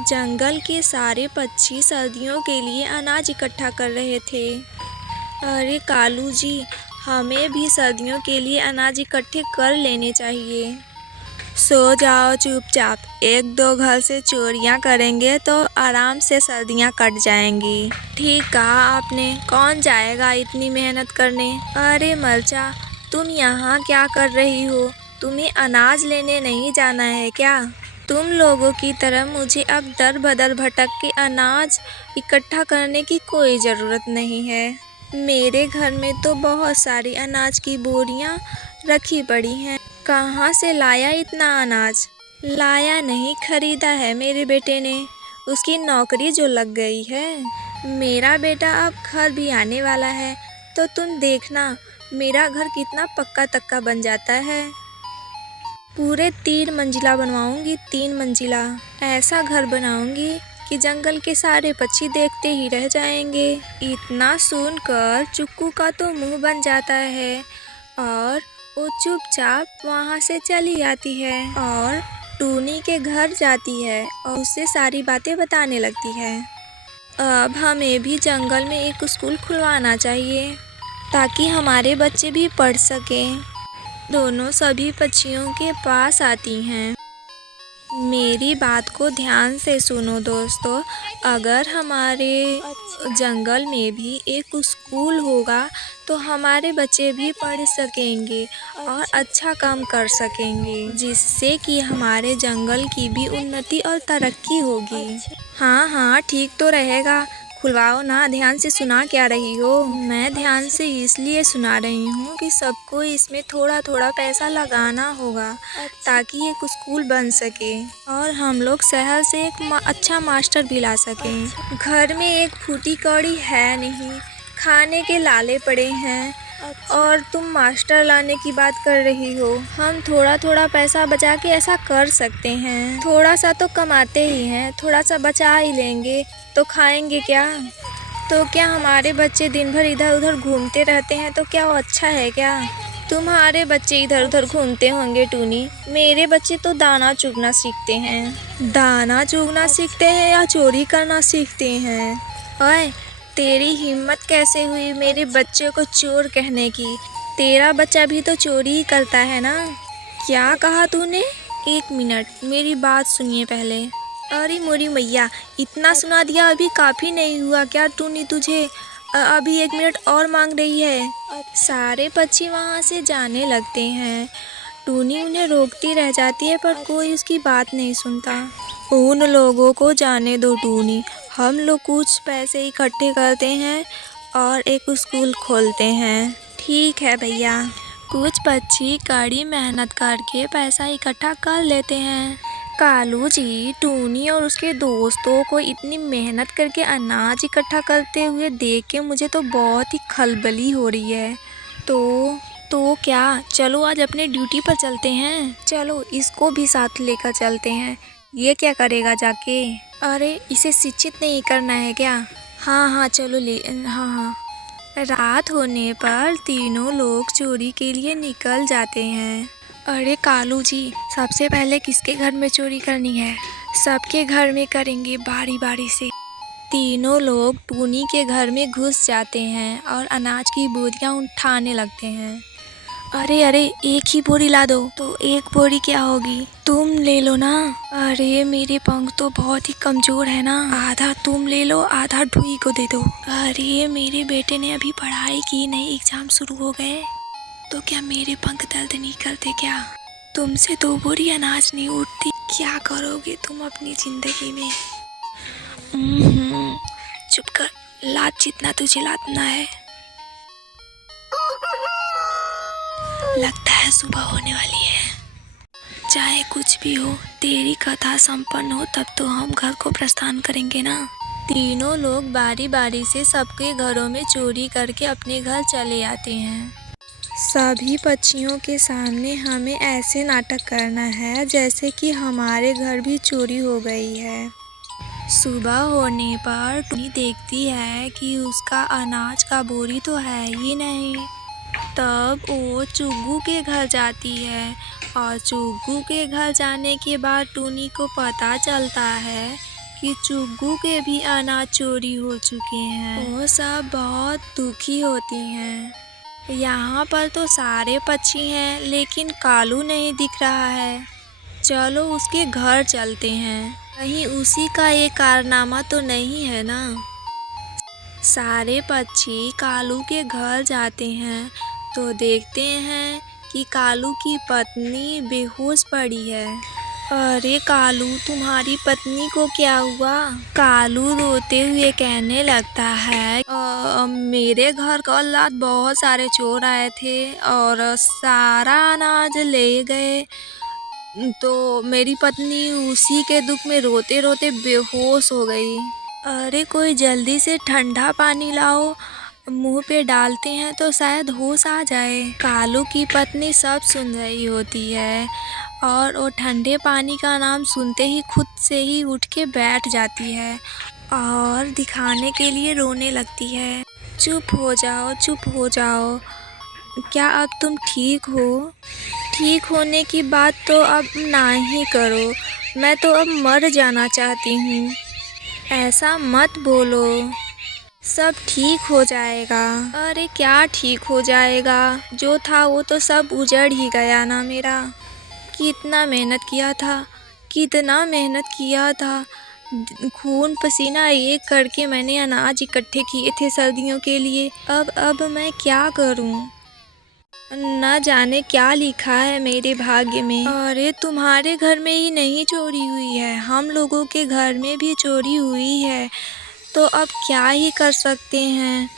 जंगल के सारे पक्षी सर्दियों के लिए अनाज इकट्ठा कर रहे थे। अरे कालू जी, हमें भी सर्दियों के लिए अनाज इकट्ठे कर लेने चाहिए। सो जाओ चुपचाप, एक दो घर से चोरियां करेंगे तो आराम से सर्दियां कट जाएंगी। ठीक कहा आपने, कौन जाएगा इतनी मेहनत करने। अरे मरचा, तुम यहाँ क्या कर रही हो? तुम्हें अनाज लेने नहीं जाना है क्या? तुम लोगों की तरह मुझे अब दर बदर भटक के अनाज इकट्ठा करने की कोई ज़रूरत नहीं है। मेरे घर में तो बहुत सारी अनाज की बोरियां रखी पड़ी हैं। कहाँ से लाया इतना अनाज? लाया नहीं, खरीदा है मेरे बेटे ने। उसकी नौकरी जो लग गई है। मेरा बेटा अब घर भी आने वाला है, तो तुम देखना मेरा घर कितना पक्का तक्का बन जाता है। पूरे 3 मंजिला बनवाऊंगी, 3 मंजिला। ऐसा घर बनाऊंगी कि जंगल के सारे पक्षी देखते ही रह जाएंगे। इतना सुनकर चुक्कू का तो मुंह बन जाता है और वो चुपचाप वहाँ से चली आती है और टूनी के घर जाती है और उससे सारी बातें बताने लगती है। अब हमें भी जंगल में एक स्कूल खुलवाना चाहिए ताकि हमारे बच्चे भी पढ़ सकें। दोनों सभी पक्षियों के पास आती हैं। मेरी बात को ध्यान से सुनो दोस्तों, अगर हमारे जंगल में भी एक स्कूल होगा तो हमारे बच्चे भी पढ़ सकेंगे और अच्छा काम कर सकेंगे, जिससे कि हमारे जंगल की भी उन्नति और तरक्की होगी। हाँ हाँ, ठीक तो रहेगा, खुलवाओ ना। ध्यान से सुना क्या रही हो? मैं ध्यान से इसलिए सुना रही हूँ कि सबको इसमें थोड़ा थोड़ा पैसा लगाना होगा ताकि एक स्कूल बन सके और हम लोग शहर से एक अच्छा मास्टर भी ला सकें। घर में एक फूटी कौड़ी है नहीं, खाने के लाले पड़े हैं और तुम मास्टर लाने की बात कर रही हो। हम थोड़ा थोड़ा पैसा बचा के ऐसा कर सकते हैं। थोड़ा सा तो कमाते ही हैं, थोड़ा सा बचा ही लेंगे तो खाएंगे क्या? तो क्या हमारे बच्चे दिन भर इधर उधर घूमते रहते हैं तो क्या वो अच्छा है क्या? तुम्हारे बच्चे इधर उधर घूमते होंगे टूनी, मेरे बच्चे तो दाना चुगना सीखते हैं। दाना चुगना सीखते हैं या चोरी करना सीखते हैं? ओए, तेरी हिम्मत कैसे हुई मेरे बच्चे को चोर कहने की? तेरा बच्चा भी तो चोरी ही करता है ना? क्या कहा तूने? 1 मिनट, मेरी बात सुनिए पहले। अरे मोरी मैया, इतना सुना दिया, अभी काफ़ी नहीं हुआ क्या टूनी तुझे? अभी 1 मिनट और मांग रही है। सारे पक्षी वहाँ से जाने लगते हैं। टूनी उन्हें रोकती रह जाती है पर कोई उसकी बात नहीं सुनता। उन लोगों को जाने दो टूनी, हम लोग कुछ पैसे इकट्ठे करते हैं और एक स्कूल खोलते हैं। ठीक है भैया। कुछ पक्षी कड़ी मेहनत करके पैसा इकट्ठा कर लेते हैं। कालू जी, टूनी और उसके दोस्तों को इतनी मेहनत करके अनाज इकट्ठा करते हुए देख के मुझे तो बहुत ही खलबली हो रही है। तो क्या, चलो आज अपने ड्यूटी पर चलते हैं। चलो इसको भी साथ लेकर चलते हैं। ये क्या करेगा जाके? अरे इसे शिक्षित नहीं करना है क्या? हाँ हाँ चलो ले, हाँ हाँ। रात होने पर तीनों लोग चोरी के लिए निकल जाते हैं। अरे कालू जी, सबसे पहले किसके घर में चोरी करनी है? सबके घर में करेंगे बारी बारी से। तीनों लोग टूनी के घर में घुस जाते हैं और अनाज की बोरियां उठाने लगते हैं। अरे अरे, एक ही बोरी ला दो। तो एक बोरी क्या होगी? तुम ले लो ना। अरे मेरे पंख तो बहुत ही कमजोर है ना, आधा तुम ले लो, आधा ढूई को दे दो। अरे मेरे बेटे ने अभी पढ़ाई की नहीं, एग्जाम शुरू हो गए, तो क्या मेरे पंख दर्द नहीं करते क्या? तुमसे 2 बोरी अनाज नहीं उठती, क्या करोगे तुम अपनी जिंदगी में? चुप कर, लात जितना तुझे लातना है। लगता है सुबह होने वाली है। चाहे कुछ भी हो, तेरी कथा संपन्न हो तब तो हम घर को प्रस्थान करेंगे ना। तीनों लोग बारी बारी से सबके घरों में चोरी करके अपने घर चले आते हैं। सभी पक्षियों के सामने हमें ऐसे नाटक करना है जैसे कि हमारे घर भी चोरी हो गई है। सुबह होने पर टूनी देखती है कि उसका अनाज का बोरी तो है ही नहीं। तब वो चुग्गू के घर जाती है और चुग्गू के घर जाने के बाद टूनी को पता चलता है कि चुग्गू के भी अनाज चोरी हो चुके हैं। वो सब बहुत दुखी होती हैं। यहाँ पर तो सारे पक्षी हैं लेकिन कालू नहीं दिख रहा है। चलो उसके घर चलते हैं, कहीं उसी का ये कारनामा तो नहीं है ना। सारे पक्षी कालू के घर जाते हैं तो देखते हैं कि कालू की पत्नी बेहोश पड़ी है। अरे कालू, तुम्हारी पत्नी को क्या हुआ? कालू रोते हुए कहने लगता है, मेरे घर कल रात बहुत सारे चोर आए थे और सारा अनाज ले गए, तो मेरी पत्नी उसी के दुख में रोते रोते बेहोश हो गई। अरे कोई जल्दी से ठंडा पानी लाओ, मुंह पे डालते हैं तो शायद होश आ जाए। कालू की पत्नी सब सुन रही होती है और वो ठंडे पानी का नाम सुनते ही खुद से ही उठ के बैठ जाती है और दिखाने के लिए रोने लगती है। चुप हो जाओ, चुप हो जाओ। क्या अब तुम ठीक हो? ठीक होने की बात तो अब ना ही करो, मैं तो अब मर जाना चाहती हूँ। ऐसा मत बोलो, सब ठीक हो जाएगा। अरे क्या ठीक हो जाएगा, जो था वो तो सब उजड़ ही गया ना मेरा। कितना मेहनत किया था, कितना मेहनत किया था, खून पसीना एक करके मैंने अनाज इकट्ठे किए थे सर्दियों के लिए। अब मैं क्या करूं? न जाने क्या लिखा है मेरे भाग्य में। अरे तुम्हारे घर में ही नहीं चोरी हुई है, हम लोगों के घर में भी चोरी हुई है, तो अब क्या ही कर सकते हैं।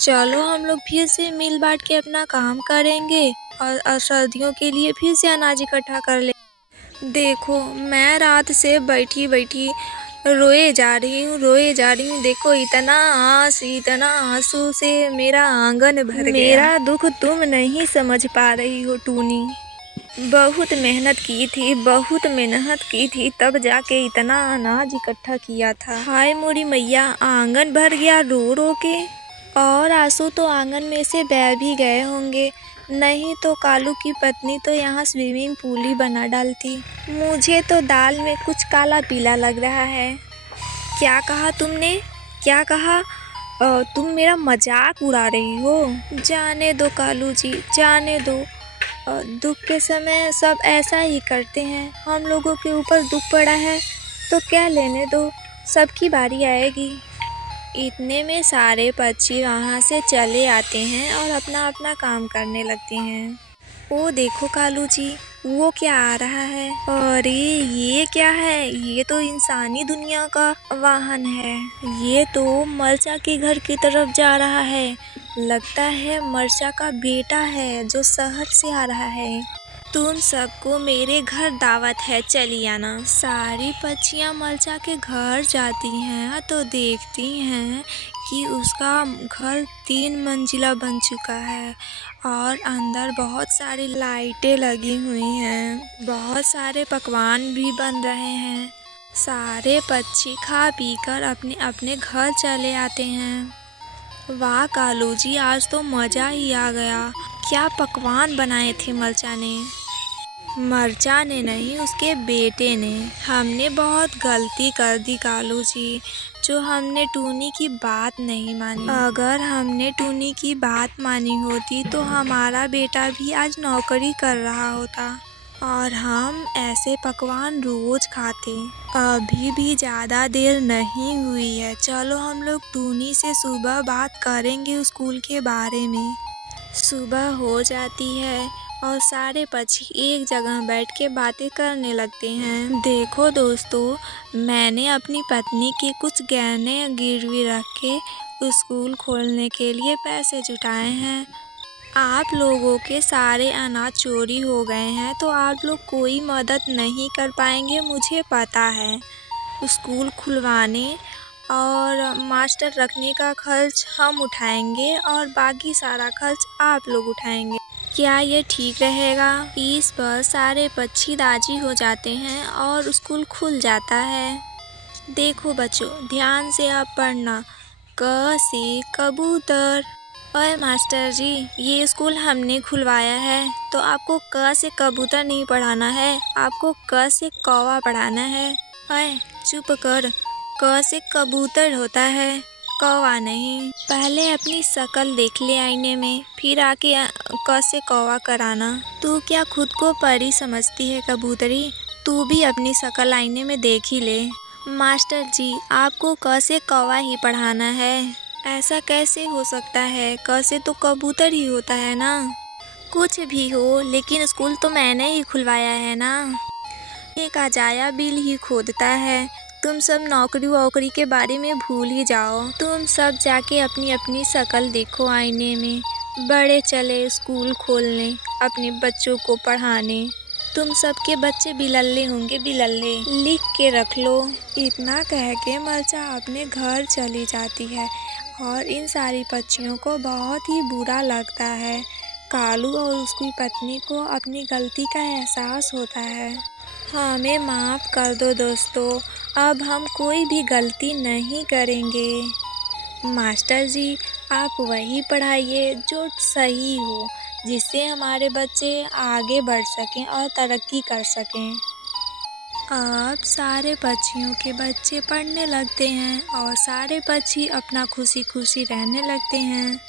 चलो हम लोग फिर से मिल बांट के अपना काम करेंगे और सर्दियों के लिए फिर से अनाज इकट्ठा कर ले। देखो मैं रात से बैठी बैठी रोए जा रही हूँ। देखो इतना आंसू से मेरा आंगन भर गया। मेरा दुख तुम नहीं समझ पा रही हो टूनी। बहुत मेहनत की थी तब जाके इतना अनाज इकट्ठा किया था। हाय मोरी मैया, आंगन भर गया रो रो के। और आंसू तो आंगन में से बह भी गए होंगे, नहीं तो कालू की पत्नी तो यहाँ स्विमिंग पूल ही बना डालती। मुझे तो दाल में कुछ काला पीला लग रहा है। क्या कहा तुमने? क्या कहा? तुम मेरा मजाक उड़ा रही हो? जाने दो कालू जी, जाने दो। दुख के समय सब ऐसा ही करते हैं। हम लोगों के ऊपर दुख पड़ा है तो क्या लेने दो, सबकी बारी आएगी। इतने में सारे पक्षी वहाँ से चले आते हैं और अपना अपना काम करने लगते हैं। ओ देखो कालू जी, वो क्या आ रहा है? अरे ये क्या है? ये तो इंसानी दुनिया का वाहन है। ये तो मरचा के घर की तरफ जा रहा है। लगता है मरचा का बेटा है जो शहर से आ रहा है। तुम सबको मेरे घर दावत है, चली आना। सारी पक्षियाँ मरचा के घर जाती हैं तो देखती हैं कि उसका घर 3 मंजिला बन चुका है और अंदर बहुत सारी लाइटें लगी हुई हैं, बहुत सारे पकवान भी बन रहे हैं। सारे पक्षी खा पी कर अपने अपने घर चले आते हैं। वाह कालू जी, आज तो मज़ा ही आ गया। क्या पकवान बनाए थे मरचा ने? मरचा ने नहीं, उसके बेटे ने। हमने बहुत गलती कर दी कालू जी, जो हमने टूनी की बात नहीं मानी। अगर हमने टूनी की बात मानी होती तो हमारा बेटा भी आज नौकरी कर रहा होता और हम ऐसे पकवान रोज खाते। अभी भी ज़्यादा देर नहीं हुई है, चलो हम लोग टूनी से सुबह बात करेंगे स्कूल के बारे में। सुबह हो जाती है और सारे पक्षी एक जगह बैठ के बातें करने लगते हैं। देखो दोस्तों, मैंने अपनी पत्नी के कुछ गहने गिरवी रख के स्कूल खोलने के लिए पैसे जुटाए हैं। आप लोगों के सारे अनाज चोरी हो गए हैं तो आप लोग कोई मदद नहीं कर पाएंगे, मुझे पता है। स्कूल खुलवाने और मास्टर रखने का खर्च हम उठाएंगे और बाकी सारा खर्च आप लोग उठाएंगे। क्या ये ठीक रहेगा? इस पर सारे पक्षी राजी हो जाते हैं और स्कूल खुल जाता है। देखो बच्चों, ध्यान से आप पढ़ना। क से कबूतर। ओए मास्टर जी, ये स्कूल हमने खुलवाया है तो आपको क से कबूतर नहीं पढ़ाना है, आपको क से कौवा पढ़ाना है। ओए चुप कर, क से कबूतर होता है, कौवा नहीं। पहले अपनी शक्ल देख ले आईने में, फिर आके क से कौवा कराना। तू क्या खुद को परी समझती है कबूतरी? तू भी अपनी शक्ल आईने में देख ही ले। मास्टर जी, आपको क से कौवा ही पढ़ाना है। ऐसा कैसे हो सकता है? क से तो कबूतर ही होता है ना। कुछ भी हो, लेकिन स्कूल तो मैंने ही खुलवाया है ना। एक अजाया बिल ही खोदता है। तुम सब नौकरी वोकरी के बारे में भूल ही जाओ। तुम सब जाके अपनी अपनी शक्ल देखो आईने में। बड़े चले स्कूल खोलने, अपने बच्चों को पढ़ाने। तुम सबके बच्चे बिलल्ले होंगे, बिलल्ले। लिख के रख लो। इतना कह के मरचा अपने घर चली जाती है और इन सारी पक्षियों को बहुत ही बुरा लगता है। कालू और उसकी पत्नी को अपनी गलती का एहसास होता है। हमें माफ़ कर दो दोस्तों, अब हम कोई भी गलती नहीं करेंगे। मास्टर जी, आप वही पढ़ाइए जो सही हो, जिससे हमारे बच्चे आगे बढ़ सकें और तरक्की कर सकें। अब सारे पक्षियों के बच्चे पढ़ने लगते हैं और सारे पक्षी अपना खुशी खुशी रहने लगते हैं।